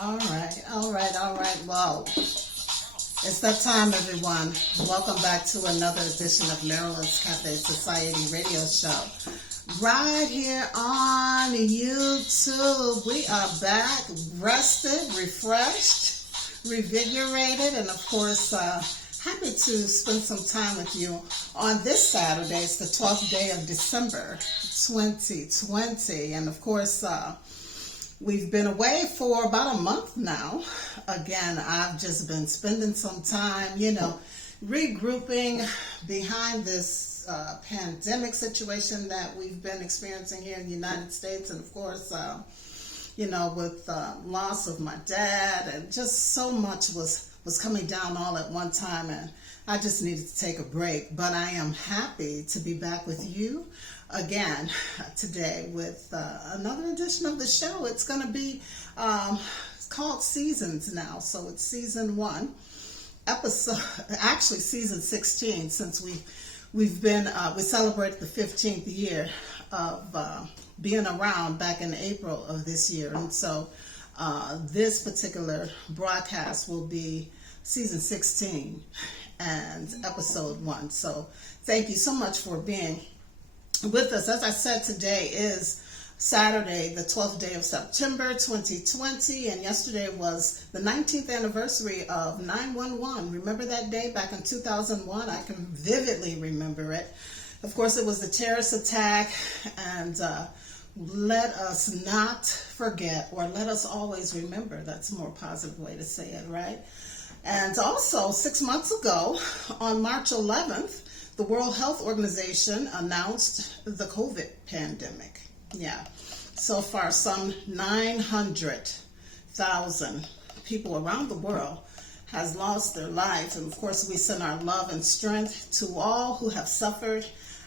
All right. Well, it's that time, everyone. Welcome back to another edition of Marilyn's Cafe Society radio show. Right here on YouTube. We are back, rested, refreshed, revigorated, and of course, happy to spend some time with you on this Saturday. It's the 12th day of December 2020. And of course, we've been away for about a month now. Again, I've just been spending some time, regrouping behind this pandemic situation that we've been experiencing here in the United States. And of course, with loss of my dad, and just so much was coming down all at one time, and I just needed to take a break. But I am happy to be back with you again today with another edition of the show. It's going to be called Seasons now, so it's season 1, season 16, since we've been we celebrated the 15th year of being around back in April of this year, and so this particular broadcast will be season 16 and episode 1. So thank you so much for being with us. As I said, today is Saturday, the 12th day of September 2020, and yesterday was the 19th anniversary of 9/11. Remember that day back in 2001? I can vividly remember it. Of course, it was the terrorist attack, and let us not forget, or let us always remember. That's a more positive way to say it, right? And also, 6 months ago, on March 11th, the World Health Organization announced the COVID pandemic. Yeah, so far some 900,000 people around the world has lost their lives. And of course, we send our love and strength to all who have suffered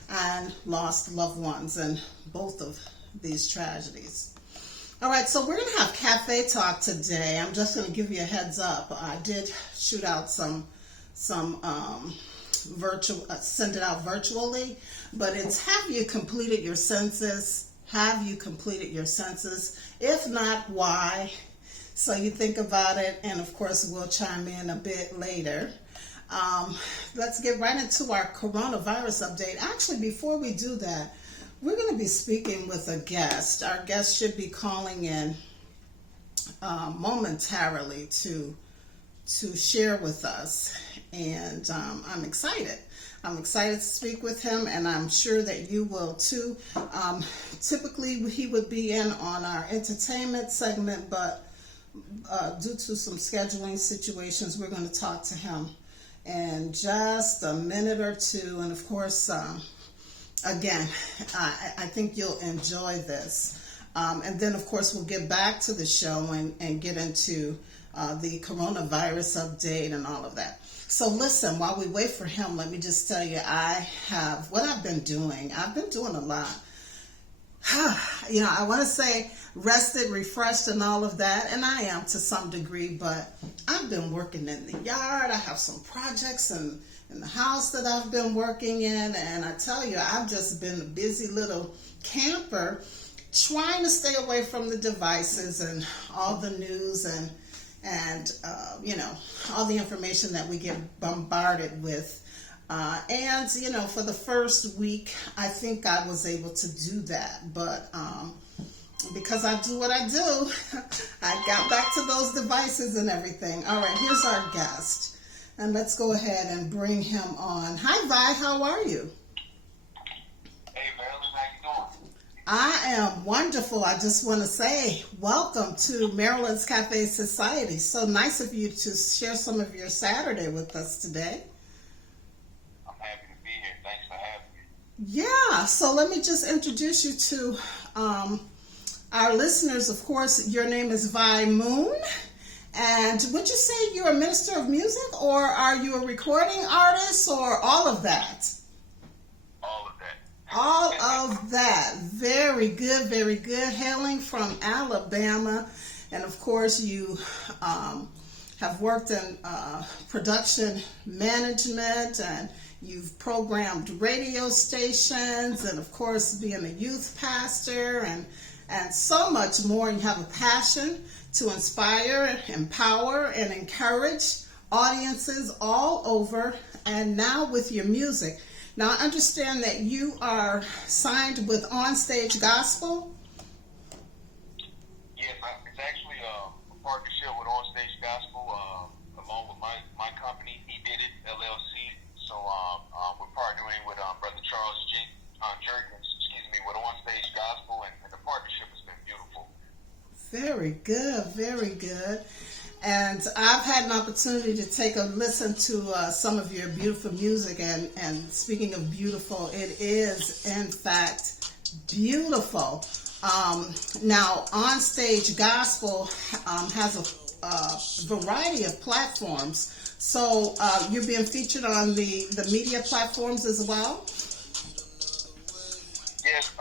and lost loved ones in both of these tragedies. All right, so we're going to have cafe talk today. I'm just going to give you a heads up. I did shoot out some virtual, send it out virtually, but it's have you completed your census? Have you completed your census? If not, why? So you think about it, and of course we'll chime in a bit later. Let's get right into our coronavirus update. Actually, before we do that, we're going to be speaking with a guest. Our guest should be calling in momentarily to share with us, and I'm excited. I'm excited to speak with him, and I'm sure that you will too. Typically, he would be in on our entertainment segment, but due to some scheduling situations, we're going to talk to him in just a minute or two. And of course, again, I think you'll enjoy this. And then, of course, we'll get back to the show and get into the coronavirus update and all of that. So listen, while we wait for him, let me just tell you, what I've been doing. I've been doing a lot. I want to say rested, refreshed, and all of that, and I am to some degree, but I've been working in the yard. I have some projects in the house that I've been working in, and I tell you, I've just been a busy little camper trying to stay away from the devices and all the news and all the information that we get bombarded with. For the first week, I think I was able to do that. But because I do what I do, I got back to those devices and everything. All right, here's our guest. And let's go ahead and bring him on. Hi, Vi, how are you? Hey, Marilyn, how you doing? I am wonderful. I just want to say welcome to Marilyn's Cafe Society. So nice of you to share some of your Saturday with us today. I'm happy to be here. Thanks for having me. Yeah, so let me just introduce you to our listeners. Of course, your name is Vi Moon. And would you say you're a minister of music, or are you a recording artist, or all of that? All of that. All of that. Very good, very good. Hailing from Alabama. And of course, you have worked in production management, and you've programmed radio stations, and of course, being a youth pastor, and so much more. And you have a passion to inspire, empower, and encourage audiences all over, and now with your music. Now, I understand that you are signed with Onstage Gospel. Yes, it's actually a partnership with Onstage Gospel, along with my company. He Did It LLC. So we're partnering with Brother Charles Jerkins, with Onstage Gospel, and the partnership has been beautiful. Very good, very good. And I've had an opportunity to take a listen to some of your beautiful music, and speaking of beautiful, it is in fact beautiful. Now, Onstage Gospel has a variety of platforms. So you're being featured on the media platforms as well? Yes,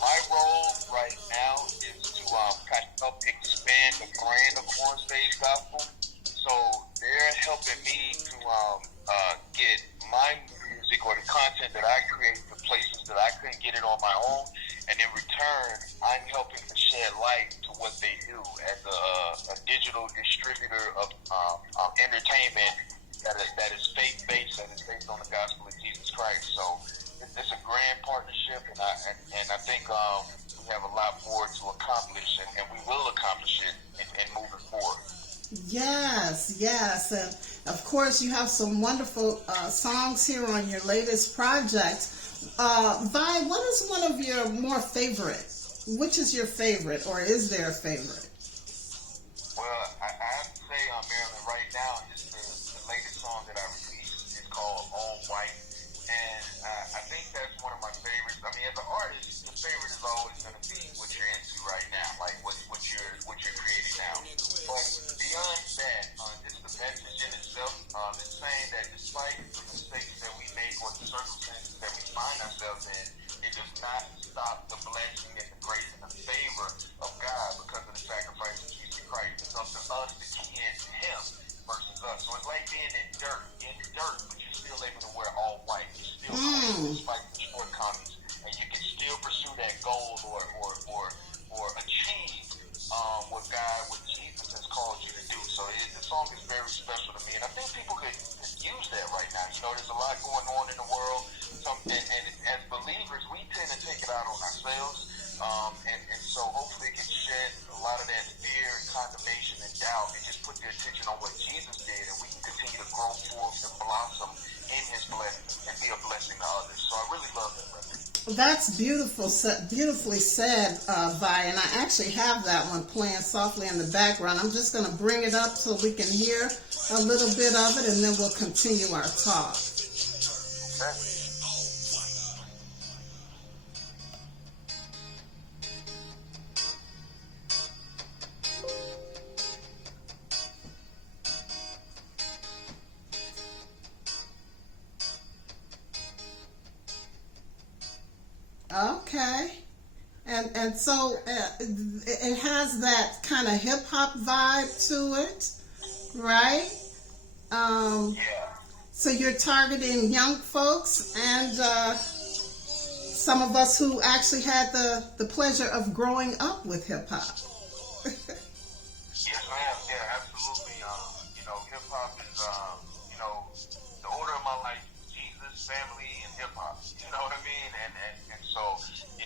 my role right now is to kind of help expand the brand of Onstage Gospel. So they're helping me to get my music or the content that I create to places that I couldn't get it on my own. And in return, I'm helping to shed light to what they do as a digital distributor of entertainment that is faith-based, that is based on the gospel of Jesus Christ. So it's a grand partnership, and I think we have a lot more to accomplish, and we will accomplish it and moving forward. Yes, yes, and of course you have some wonderful songs here on your latest project. Vi, what is one of your more favorite? Which is your favorite, or is there a favorite? Well, I have to say, Marilyn, right now, it's the latest song that I released. It's called All White, and I think that's one of my favorites. I mean, as an artist, your favorite is always going to be what you're into right now, like what you're creating now. But beyond that, just the message in itself, it's saying that despite the mistakes that we make or the circumstances that we find ourselves in, it does not stop the blessing and the grace and the favor of God because of the sacrifice of Jesus Christ. It's up to us to key into Him versus us. So it's like being in the dirt, but you're still able to wear all white. You're still clean despite the shortcomings, and you can still pursue that goal or achieve what Jesus has called you to do. So the song is very special to me, and I think people could use that right now. You know, there's a lot going on in the world, and as believers, we tend to take it out on ourselves, and so hopefully it can shed a lot of that fear and condemnation and doubt, and just put the attention on what Jesus did, and we can continue to grow forth and blossom in His blessing and be a blessing to others. So I really love that record. That's beautiful, beautifully said, Vi, and I actually have that one playing softly in the background. I'm just going to bring it up so we can hear a little bit of it, and then we'll continue our talk. Okay. And so it has that kind of hip hop vibe to it, right? Yeah. So you're targeting young folks and some of us who actually had the pleasure of growing up with hip hop. Yes, ma'am. Yeah, absolutely. Hip hop is, the order of my life: Jesus, family, and hip hop. You know what I mean? And so,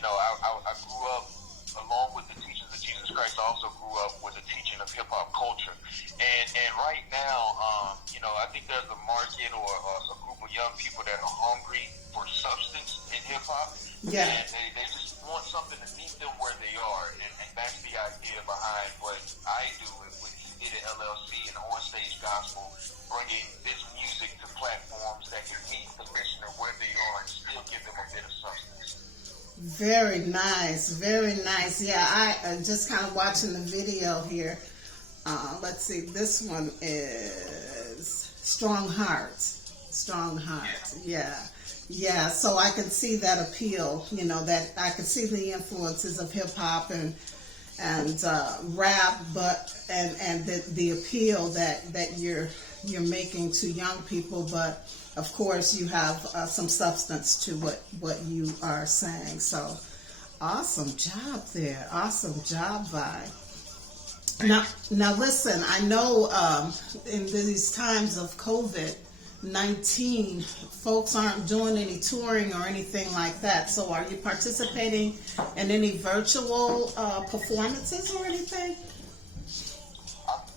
I grew up along with the teachings of Jesus Christ. I also grew up with the teaching of hip hop culture. And right now, I think there's a market or a group of young people that are hungry for substance in hip hop. Yeah. And they just want something to meet them where they are. And that's the idea behind what I do with He Did It LLC and Onstage Gospel, bringing this music to platforms that can meet the listener where they are and still give them a bit of substance. Very nice, very nice. Yeah, I just kind of watching the video here. Let's see, this one is Strong Heart. Strong Heart, yeah. Yeah, so I can see that appeal, that I can see the influences of hip hop and rap, but and the appeal that you're making to young people, but of course you have some substance to what you are saying. So awesome job there. Awesome job, Vi. Now listen, I know in these times of COVID-19, folks aren't doing any touring or anything like that. So are you participating in any virtual performances or anything?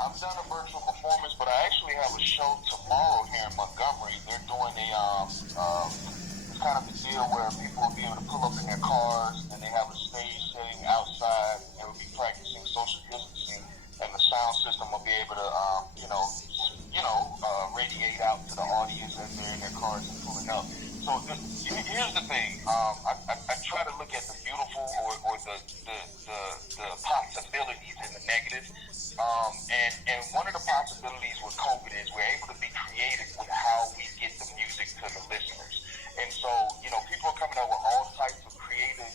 I've done a virtual performance, but I actually have a show tomorrow here in Montgomery. They're doing it's kind of a deal where people will be able to pull up in their cars and they have a stage setting outside. They will be practicing social distancing, and the sound system will be able to, radiate out to the audience as they're in their cars and pulling up. So here's the thing. I try to look at the beautiful or the possibilities and the negatives. And one of the possibilities with COVID is we're able to be creative with how we get the music to the listeners. And so, people are coming up with all types of creative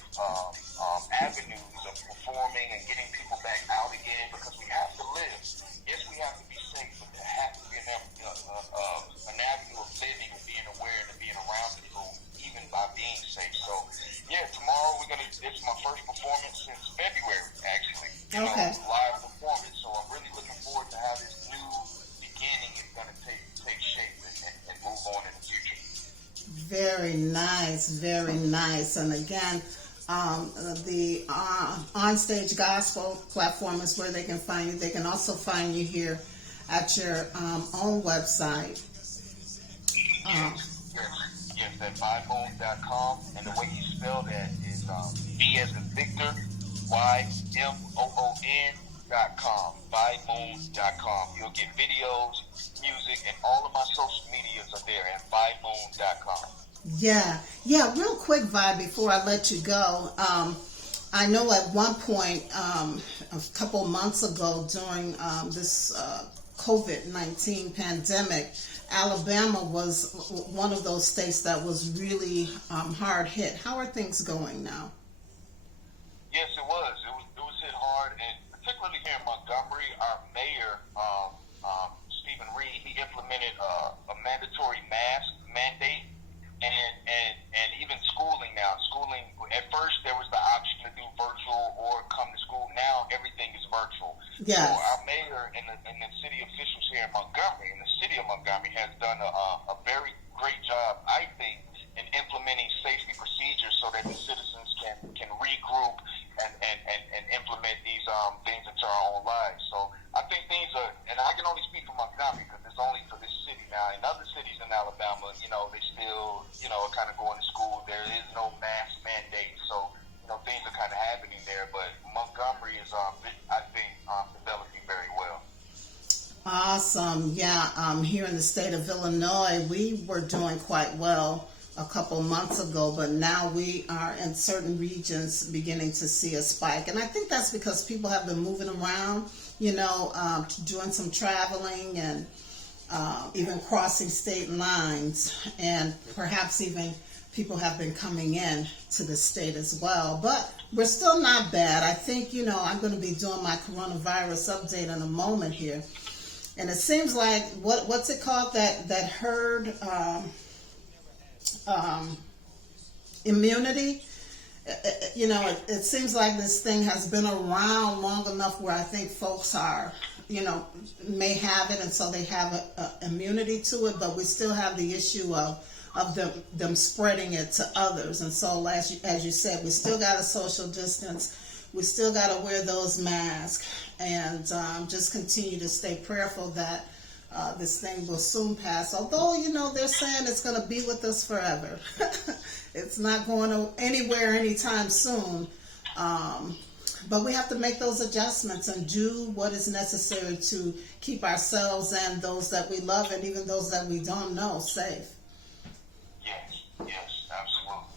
avenues of performing and getting people back out again, because we have to live. Yes, we have to be safe, but there has to be an avenue of living and being aware and being around people, even by being safe. So, yeah, tomorrow it's my first performance since February, actually. Okay. Live performance. So I'm really looking forward to how this new beginning is going to take shape and move on in the future. Very nice, very nice. And again, the Onstage Gospel platform is where they can find you. They can also find you here at your own website. Yes, at bymoon.com. And the way you spell that is B as in Victor, YMOON.com. Bymoon.com. You'll get videos, music, and all of my social medias are there at bymoon.com. Yeah. Real quick, Vi, before I let you go, I know at one point, a couple months ago, during this COVID-19 pandemic, Alabama was one of those states that was really hard hit. How are things going now? Yes, it was. It was hit hard, and particularly here in Montgomery, our mayor, Stephen Reed, he implemented a mandatory mask mandate, and even schooling now. Schooling, at first there was the option to do virtual or come to school. Now everything is virtual. Yes. So our mayor and the city officials here in Montgomery, in the city of Montgomery, has done a very great job, I think, in implementing safety procedures so that the citizens can regroup and implement these things into our own lives. So I think things are, and I can only speak for Montgomery because it's only for this city now. In other cities in Alabama, they still, are kind of going to school. There is no mask mandate. So, things are kind of happening there. But Montgomery is, I think, developing very well. Awesome. Yeah, here in the state of Illinois, we were doing quite well a couple months ago, but now we are in certain regions beginning to see a spike. And I think that's because people have been moving around, doing some traveling and even crossing state lines, and perhaps even people have been coming in to the state as well. But we're still not bad. I think, I'm going to be doing my coronavirus update in a moment here. And it seems like, what's it called, that herd immunity? It seems like this thing has been around long enough where I think folks are, may have it, and so they have a immunity to it, but we still have the issue of them spreading it to others. And so, as you said, we still got to social distance. We still got to wear those masks, and just continue to stay prayerful that this thing will soon pass. Although, they're saying it's going to be with us forever. It's not going anywhere anytime soon. But we have to make those adjustments and do what is necessary to keep ourselves and those that we love and even those that we don't know safe. Yes, absolutely.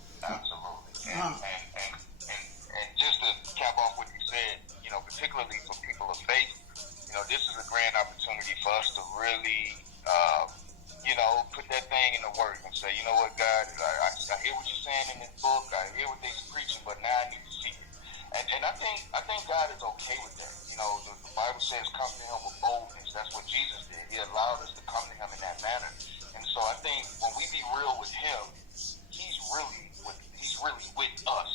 And just to cap off what you said, particularly for people of faith, this is a grand opportunity for us to really, put that thing in the work and say, you know what, God, I hear what you're saying in this book, I hear what they're preaching, but now I need to see it. And I think God is okay with that. The Bible says come to him with boldness. That's what Jesus did. He allowed us to come to him in that manner. And so I think when we be real with him, he's really with us.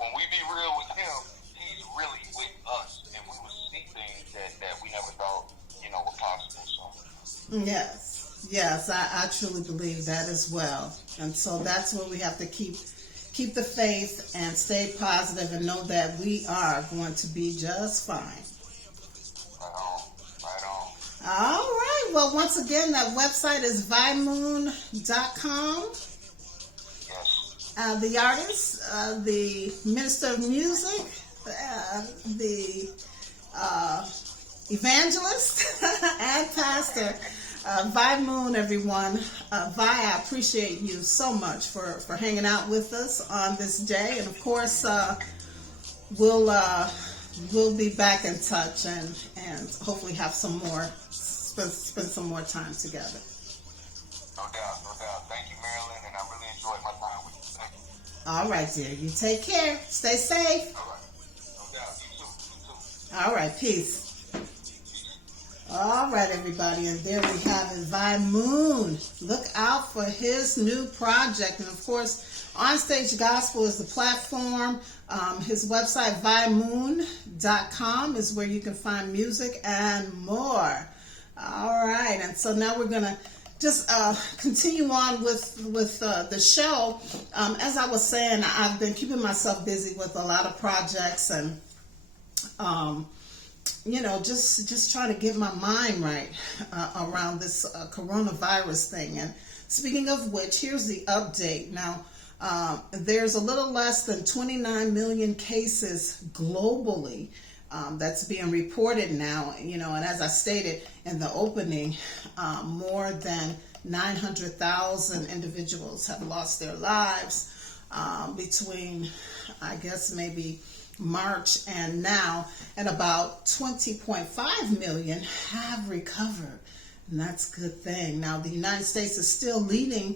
When we be real with him, he's really with us. And we will see things that Yes, I truly believe that as well. And so that's where we have to keep the faith and stay positive and know that we are going to be just fine. Right on. Right on. All right. Well, once again, that website is vymoon.com. Yes. The artist, the minister of music, the evangelist, and pastor, Vi Moon, everyone. Vi, I appreciate you so much for hanging out with us on this day. And of course, we'll be back in touch and hopefully have some more, spend some more time together. No doubt. Thank you, Marilyn, and I really enjoyed my time with you. Thank you. All right, dear. You take care. Stay safe. All right. No doubt. You too. All right. Peace. All right, everybody. And there we have it. Vi Moon. Look out for his new project. And, of course, Onstage Gospel is the platform. His website, vymoon.com, is where you can find music and more. All right. And so now we're going to just continue on with the show. As I was saying, I've been keeping myself busy with a lot of projects and, just trying to get my mind right around this coronavirus thing. And speaking of which, here's the update. Now, there's a little less than 29 million cases globally that's being reported now, and as I stated in the opening, more than 900,000 individuals have lost their lives between, I guess, maybe March and now, and about 20.5 million have recovered, and that's a good thing. Now, the United States is still leading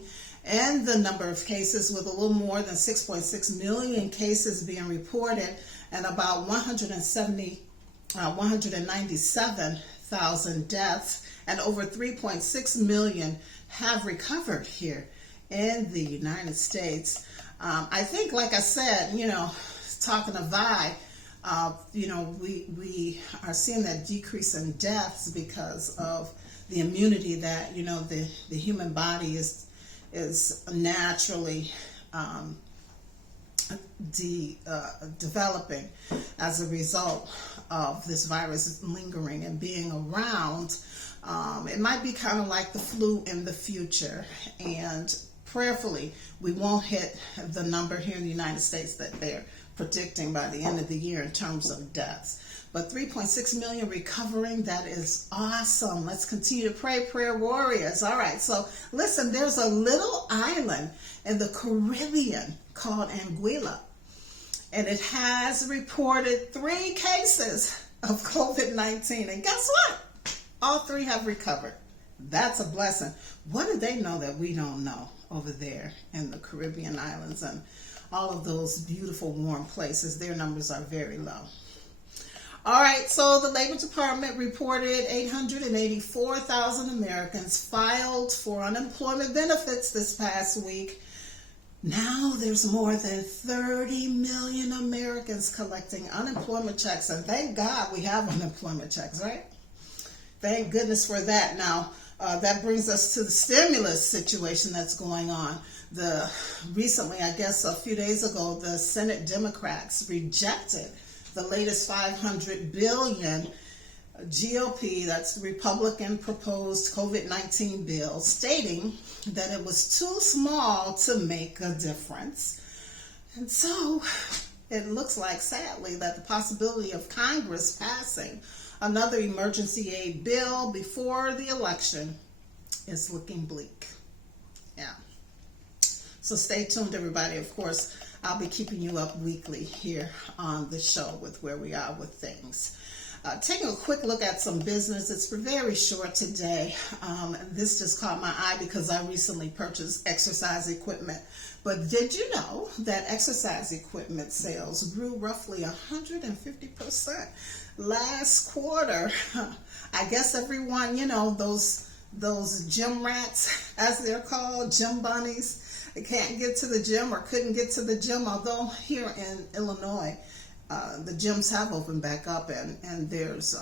in the number of cases with a little more than 6.6 million cases being reported, and about 197,000 deaths, and over 3.6 million have recovered here in the United States. I think, like I said, talking to Vi, we are seeing that decrease in deaths because of the immunity that, the human body is naturally developing as a result of this virus lingering and being around. It might be kind of like the flu in the future, and prayerfully we won't hit the number here in the United States that they're predicting by the end of the year in terms of deaths. But 3.6 million recovering, that is awesome. Let's continue to pray, prayer warriors. All right, so listen, there's a little island in the Caribbean called Anguilla, and it has reported 3 cases of COVID-19. And guess what? All 3 have recovered. That's a blessing. What do they know that we don't know over there in the Caribbean islands and all of those beautiful warm places? Their numbers are very low. All right, so the Labor Department reported 884,000 Americans filed for unemployment benefits this past week. Now there's more than 30 million Americans collecting unemployment checks, and thank God we have unemployment checks, right? Thank goodness for that. Now, that brings us to the stimulus situation that's going on. Recently, I guess a few days ago, the Senate Democrats rejected the latest $500 billion GOP, that's the Republican proposed COVID-19 bill, stating that it was too small to make a difference. And so it looks like, sadly, that the possibility of Congress passing another emergency aid bill before the election is looking bleak. Yeah. So stay tuned, everybody. Of course, I'll be keeping you up weekly here on the show with where we are with things. Taking a quick look at some business. It's very short today. This just caught my eye because I recently purchased exercise equipment. But did you know that exercise equipment sales grew roughly 150% last quarter? I guess everyone, those gym rats, as they're called, gym bunnies, they can't get to the gym or couldn't get to the gym, although here in Illinois, the gyms have opened back up, and there's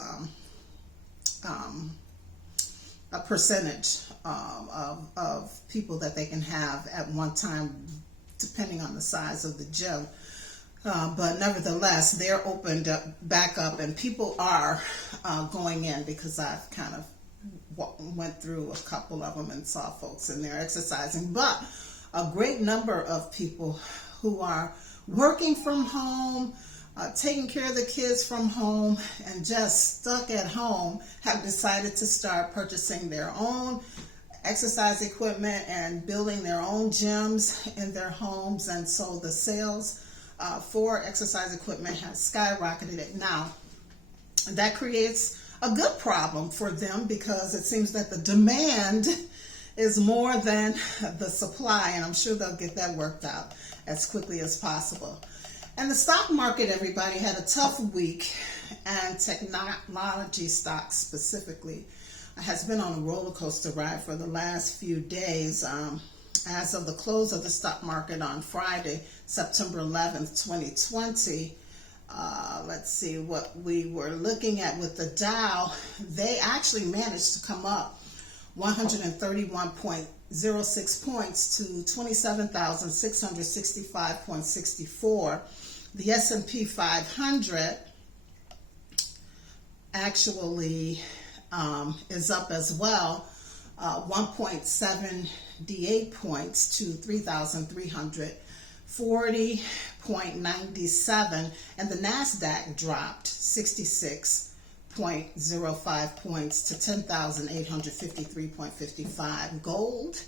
a percentage of people that they can have at one time, depending on the size of the gym. But nevertheless, they're opened up, back up, and people are going in, because I've kind of went through a couple of them and saw folks in there exercising. But a great number of people who are working from home, taking care of the kids from home, and just stuck at home, have decided to start purchasing their own exercise equipment and building their own gyms in their homes. And so the sales for exercise equipment has skyrocketed. Now, that creates a good problem for them, because it seems that the demand is more than the supply, and I'm sure they'll get that worked out as quickly as possible. And the stock market, everybody, had a tough week, and technology stocks specifically has been on a roller coaster ride for the last few days. As of the close of the stock market on Friday, September 11th, 2020, let's see what we were looking at with the Dow. They actually managed to come up 131.06 points to 27,665.64. The S&P 500 actually is up as well, 1.78 points to 3,340.97, and the NASDAQ dropped 66.05 points to 10,853.55. Gold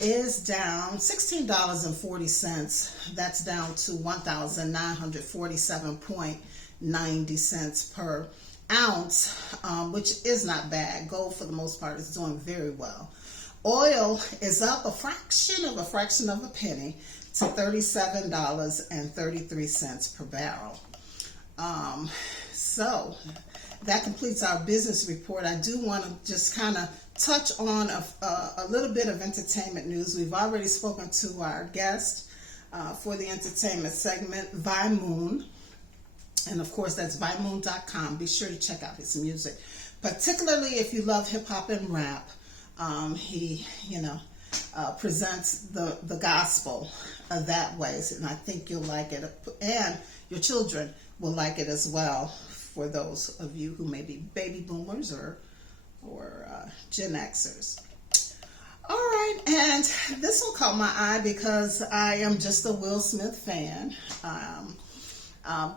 is down $16.40. That's down to 1,947.90 per ounce, which is not bad. Gold, for the most part, is doing very well. Oil is up a fraction of a penny to $37.33 per barrel. So that completes our business report. I do want to just kind of touch on a little bit of entertainment news. We've already spoken to our guest for the entertainment segment, Moon. And of course, that's ViMoon.com. Be sure to check out his music, particularly if you love hip hop and rap. He, presents the gospel that way, and I think you'll like it, and your children will like it as well. For those of you who may be baby boomers or Gen Xers. All right, and this will caught my eye because I am just a Will Smith fan.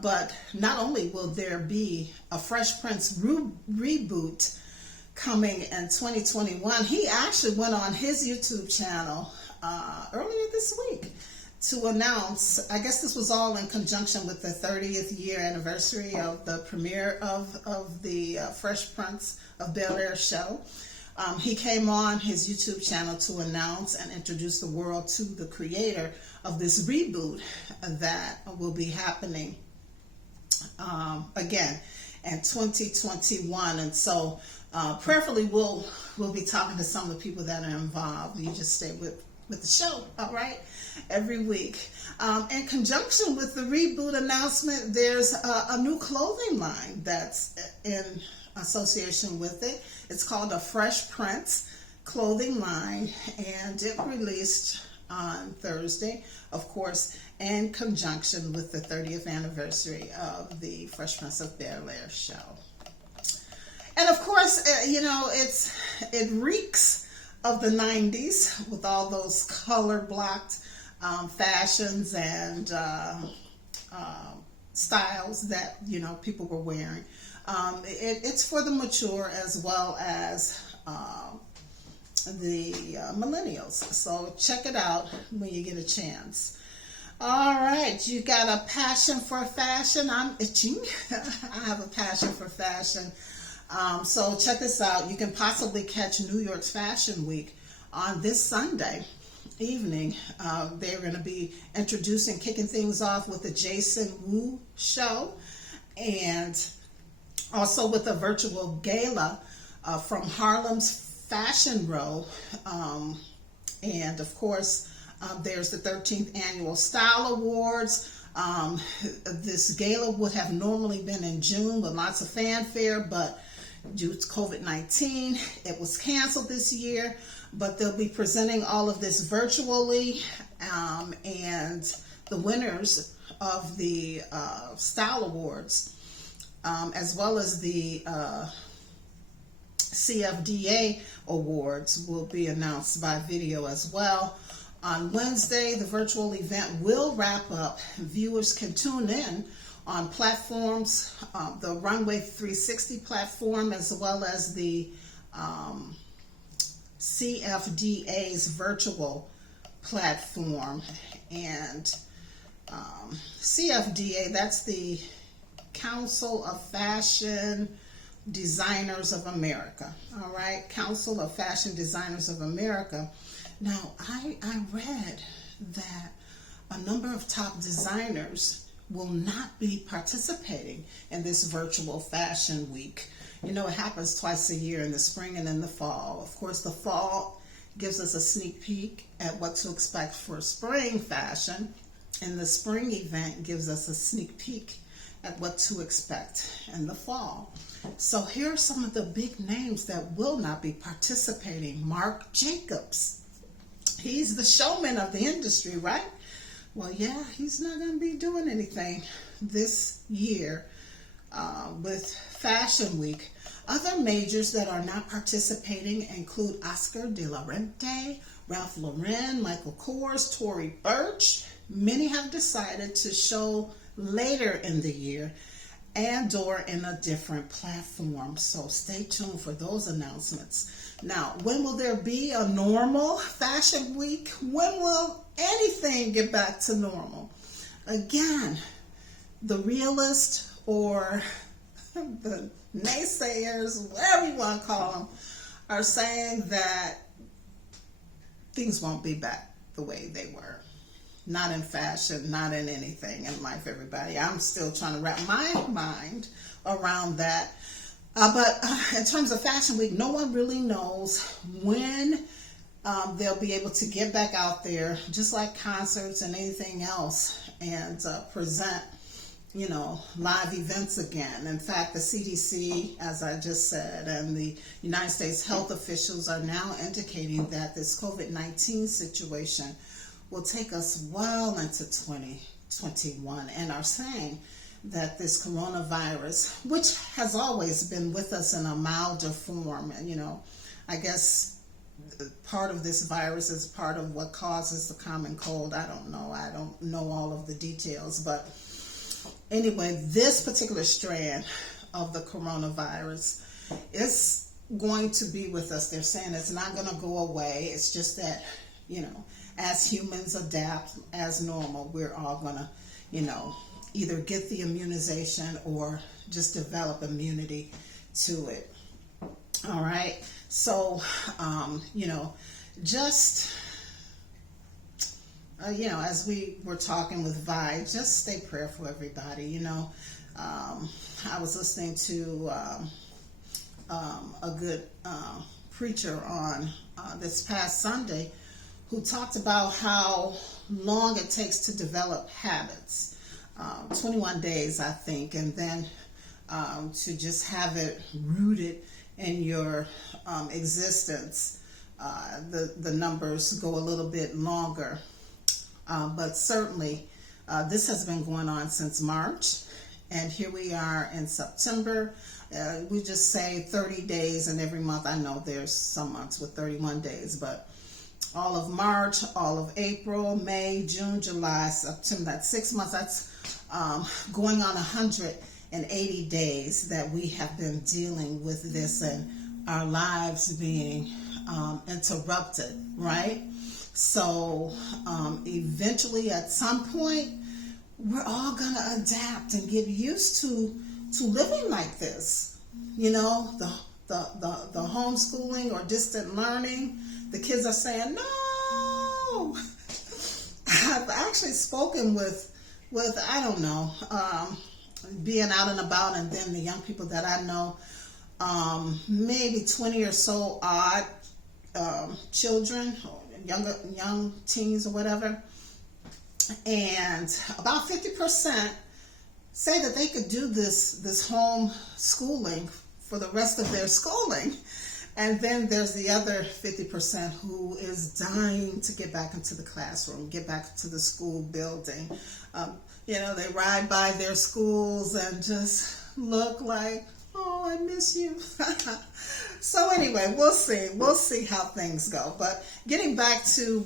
But not only will there be a Fresh Prince reboot coming in 2021, he actually went on his YouTube channel earlier this week to announce, I guess this was all in conjunction with the 30th year anniversary of the premiere of the Fresh Prince of Bel-Air show. He came on his YouTube channel to announce and introduce the world to the creator of this reboot that will be happening again in 2021. And so prayerfully we'll be talking to some of the people that are involved. You just stay with the show, all right, every week. In conjunction with the reboot announcement, there's a new clothing line that's in association with it. It's called a Fresh Prince clothing line, and it released on Thursday, of course, in conjunction with the 30th anniversary of the Fresh Prince of Bel-Air show. And of course, it reeks of the 90s with all those color-blocked fashions and styles that, people were wearing. It's for the mature as well as the millennials. So check it out when you get a chance. All right, you got a passion for fashion. I'm itching. I have a passion for fashion. So check this out. You can possibly catch New York's Fashion Week on this Sunday evening. They're going to be kicking things off with the Jason Wu show, and also with a virtual gala from Harlem's Fashion Row. And of course, there's the 13th Annual Style Awards. This gala would have normally been in June with lots of fanfare, but due to COVID-19. It was canceled this year, but they'll be presenting all of this virtually, and the winners of the Style Awards, as well as the CFDA Awards, will be announced by video as well. On Wednesday, the virtual event will wrap up. Viewers can tune in on platforms, the Runway 360 platform, as well as the CFDA's virtual platform. And CFDA, that's the Council of Fashion Designers of America. All right, Council of Fashion Designers of America. Now, I read that a number of top designers will not be participating in this virtual fashion week. You know, it happens twice a year, in the spring and in the fall. Of course, the fall gives us a sneak peek at what to expect for spring fashion, and the spring event gives us a sneak peek at what to expect in the fall. So here are some of the big names that will not be participating. Marc Jacobs. He's the showman of the industry, right? Well, yeah, he's not going to be doing anything this year with Fashion Week. Other majors that are not participating include Oscar de la Renta, Ralph Lauren, Michael Kors, Tory Burch. Many have decided to show later in the year and or in a different platform. So stay tuned for those announcements. Now, when will there be a normal Fashion Week? When will anything get back to normal? Again, the realists or the naysayers, whatever you want to call them, are saying that things won't be back the way they were. Not in fashion, not in anything in life, everybody. I'm still trying to wrap my mind around that. But in terms of Fashion Week, no one really knows when they'll be able to get back out there, just like concerts and anything else, and present, you know, live events again. In fact, the CDC, as I just said, and the United States health officials are now indicating that this COVID-19 situation will take us well into 2021, and are saying that this coronavirus, which has always been with us in a milder form, and, you know, I guess part of this virus is part of what causes the common cold. I don't know all of the details, but anyway, this particular strand of the coronavirus is going to be with us. They're saying it's not going to go away. It's just that, you know, as humans adapt as normal, we're all going to, you know, either get the immunization or just develop immunity to it. All right. So, you know, just, you know, as we were talking with Vi, just stay prayerful, everybody. You know, I was listening to a good preacher on this past Sunday who talked about how long it takes to develop habits. 21 days, I think, and then to just have it rooted in your existence, the numbers go a little bit longer. But certainly, this has been going on since March, and here we are in September. We just say 30 days, and every month, I know there's some months with 31 days, but all of March, all of April, May, June, July, September, that's 6 months. That's going on 180 days that we have been dealing with this, and our lives being interrupted, right? So eventually, at some point, we're all going to adapt and get used to living like this. You know, the homeschooling or distant learning. The kids are saying, no. I've actually spoken with I don't know, being out and about, and then the young people that I know, maybe 20 or so odd children, young teens or whatever, and about 50% say that they could do this home schooling for the rest of their schooling. And then there's the other 50% who is dying to get back into the classroom, get back to the school building. They ride by their schools and just look like, oh, I miss you. So anyway, we'll see. We'll see how things go. But getting back to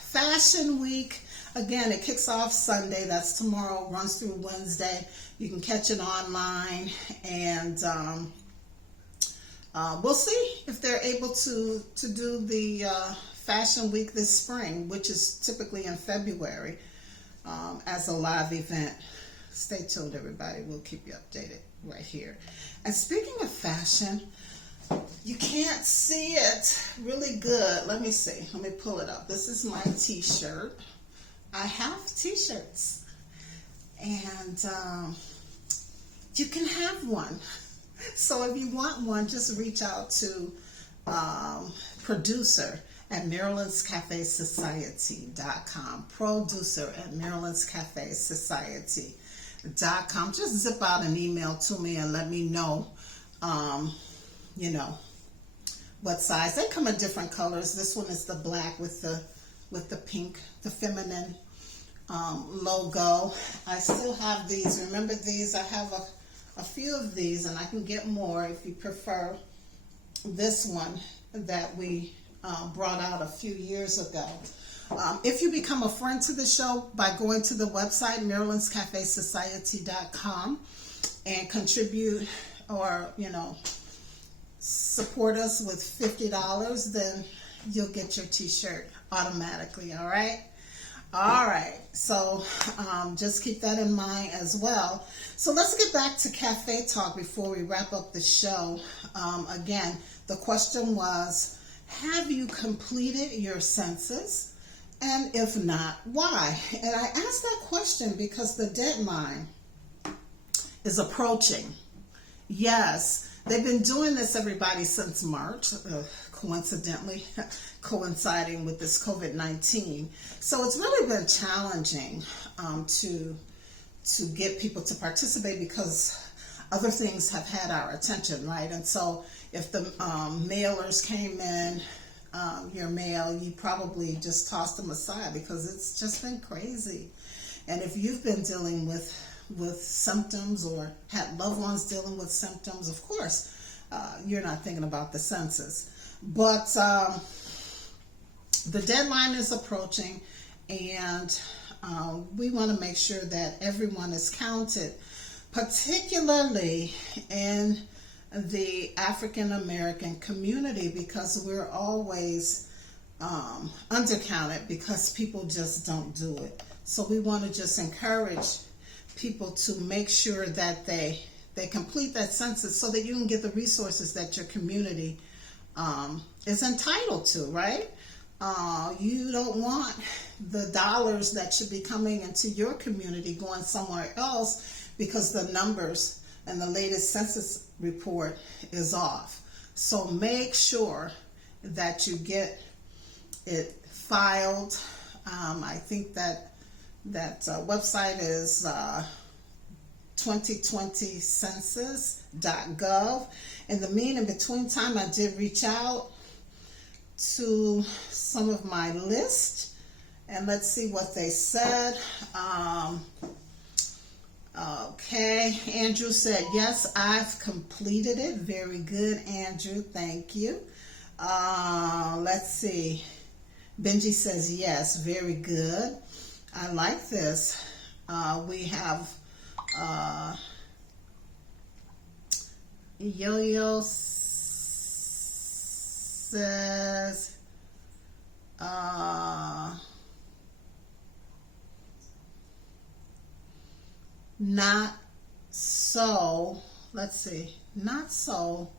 Fashion Week, again, it kicks off Sunday. That's tomorrow, runs through Wednesday. You can catch it online, and we'll see if they're able to do the Fashion Week this spring, which is typically in February, as a live event. Stay tuned, everybody. We'll keep you updated right here. And speaking of fashion, you can't see it really good. Let me see. Let me pull it up. This is my t-shirt. I have t-shirts. And you can have one. So if you want one, just reach out to producer at Maryland'sCafeSociety.com. Producer at Maryland'sCafeSociety.com. Just zip out an email to me and let me know, what size. They come in different colors. This one is the black with the pink, the feminine logo. I still have these. Remember these? I have a few of these, and I can get more if you prefer this one that we brought out a few years ago. If you become a friend to the show by going to the website, Maryland'sCafeSociety.com, and contribute or, support us with $50, then you'll get your t-shirt automatically, all right? All right, so just keep that in mind as well. So let's get back to Cafe Talk before we wrap up the show. Again, the question was, have you completed your census? And if not, why? And I asked that question because the deadline is approaching. Yes, they've been doing this, everybody, since March, coincidentally, coinciding with this COVID-19. So it's really been challenging to get people to participate because other things have had our attention, right? And so if the mailers came in, your mail, you probably just tossed them aside because it's just been crazy. And if you've been dealing with symptoms or had loved ones dealing with symptoms, of course, you're not thinking about the census. But the deadline is approaching, and we want to make sure that everyone is counted, particularly in the African American community, because we're always undercounted because people just don't do it. So we want to just encourage people to make sure that they complete that census so that you can get the resources that your community is entitled to, right? You don't want the dollars that should be coming into your community going somewhere else because the numbers and the latest census report is off. So make sure that you get it filed. I think that website is 2020census.gov. In between time, I did reach out to some of my list, and let's see what they said. Okay, Andrew said, yes, I've completed it. Very good, Andrew. Thank you. Let's see. Benji says, yes, very good. I like this. We have Yo-Yo says, not so, let's see, not so,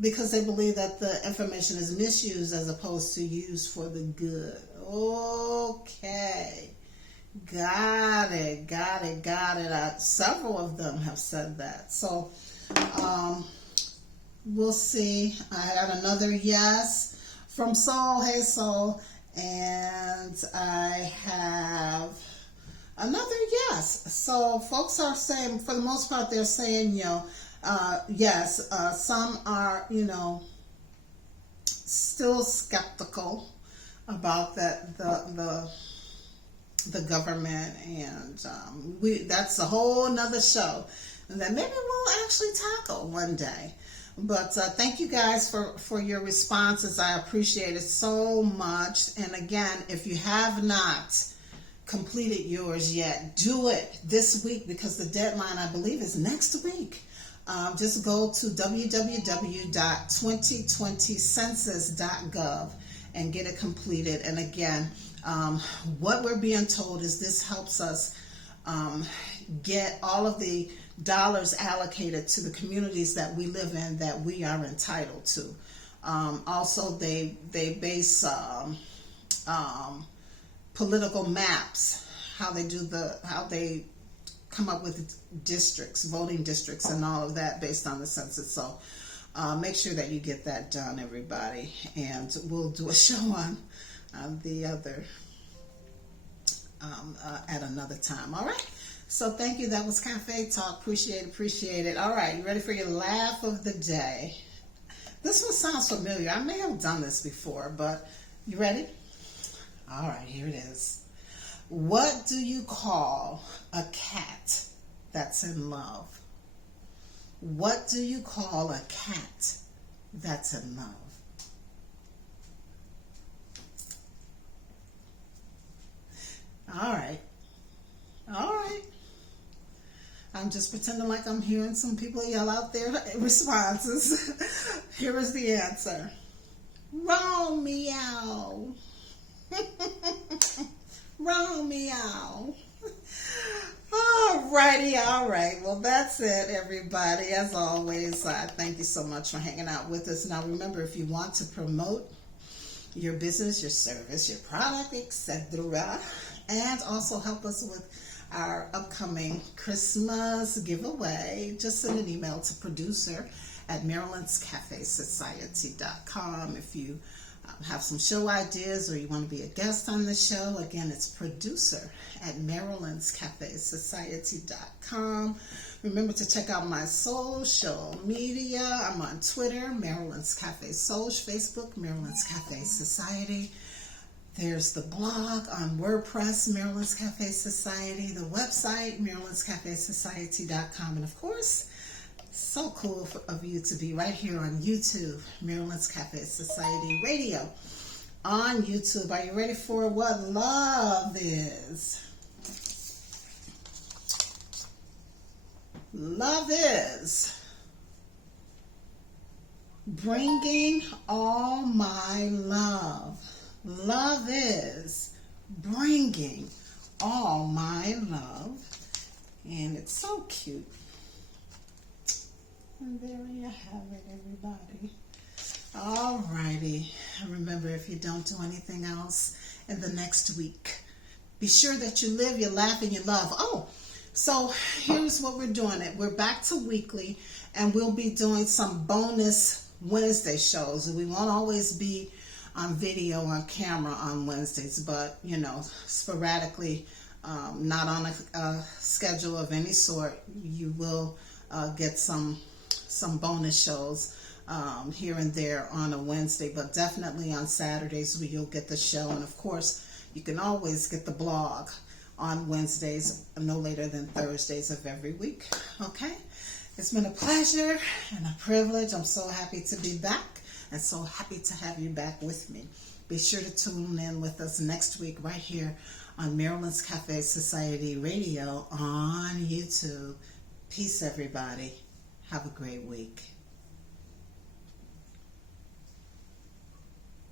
because they believe that the information is misused as opposed to used for the good. Okay. Got it. Several of them have said that. So, we'll see. I had another yes from Soul. Hey, Soul. And I have Another yes. So folks are saying, for the most part, they're saying, yes. Some are, still skeptical about that the government, and that's a whole nother show that maybe we'll actually tackle one day. But thank you guys for your responses. I appreciate it so much. And again, if you have not completed yours yet, do it this week, because the deadline, I believe, is next week. Just go to www.2020census.gov and get it completed. And again, what we're being told is this helps us get all of the dollars allocated to the communities that we live in that we are entitled to. Also, they base political maps, how they come up with districts, voting districts, and all of that based on the census. So make sure that you get that done, everybody, and we'll do a show on the other at another time. All right. So thank you. That was Cafe Talk. Appreciate it. All right. You ready for your laugh of the day? This one sounds familiar. I may have done this before, but you ready? All right. Here it is. What do you call a cat that's in love? What do you call a cat that's in love? All right. I'm just pretending like I'm hearing some people yell out their responses. Here is the answer. Romeo. Romeo. Alrighty, all right. Well, that's it, everybody. As always, thank you so much for hanging out with us. Now, remember, if you want to promote your business, your service, your product, etc., and also help us with our upcoming Christmas giveaway, just send an email to producer@Maryland'sCafeSociety.com. If you have some show ideas or you want to be a guest on the show, again, it's producer@Maryland'sCafeSociety.com. Remember to check out my social media. I'm on Twitter, Maryland's Cafe Social, Facebook, Maryland's Cafe Society. There's the blog on WordPress, Maryland's Cafe Society, the website, Maryland'sCafeSociety.com, and of course, so cool of you to be right here on YouTube, Maryland's Cafe Society Radio on YouTube. Are you ready for what love is? Love is bringing all my love. Love is bringing all my love. And it's so cute. And there you have it, everybody. All righty. Remember, if you don't do anything else in the next week, be sure that you live, you laugh, and you love. Oh, so here's what we're doing. We're back to weekly, and we'll be doing some bonus Wednesday shows. We won't always be on video, on camera on Wednesdays, but, sporadically, not on a schedule of any sort, you will get some bonus shows here and there on a Wednesday, but definitely on Saturdays you'll get the show. And of course, you can always get the blog on Wednesdays, no later than Thursdays of every week. Okay? It's been a pleasure and a privilege. I'm so happy to be back and so happy to have you back with me. Be sure to tune in with us next week right here on Maryland's Cafe Society Radio on YouTube. Peace, everybody. Have a great week.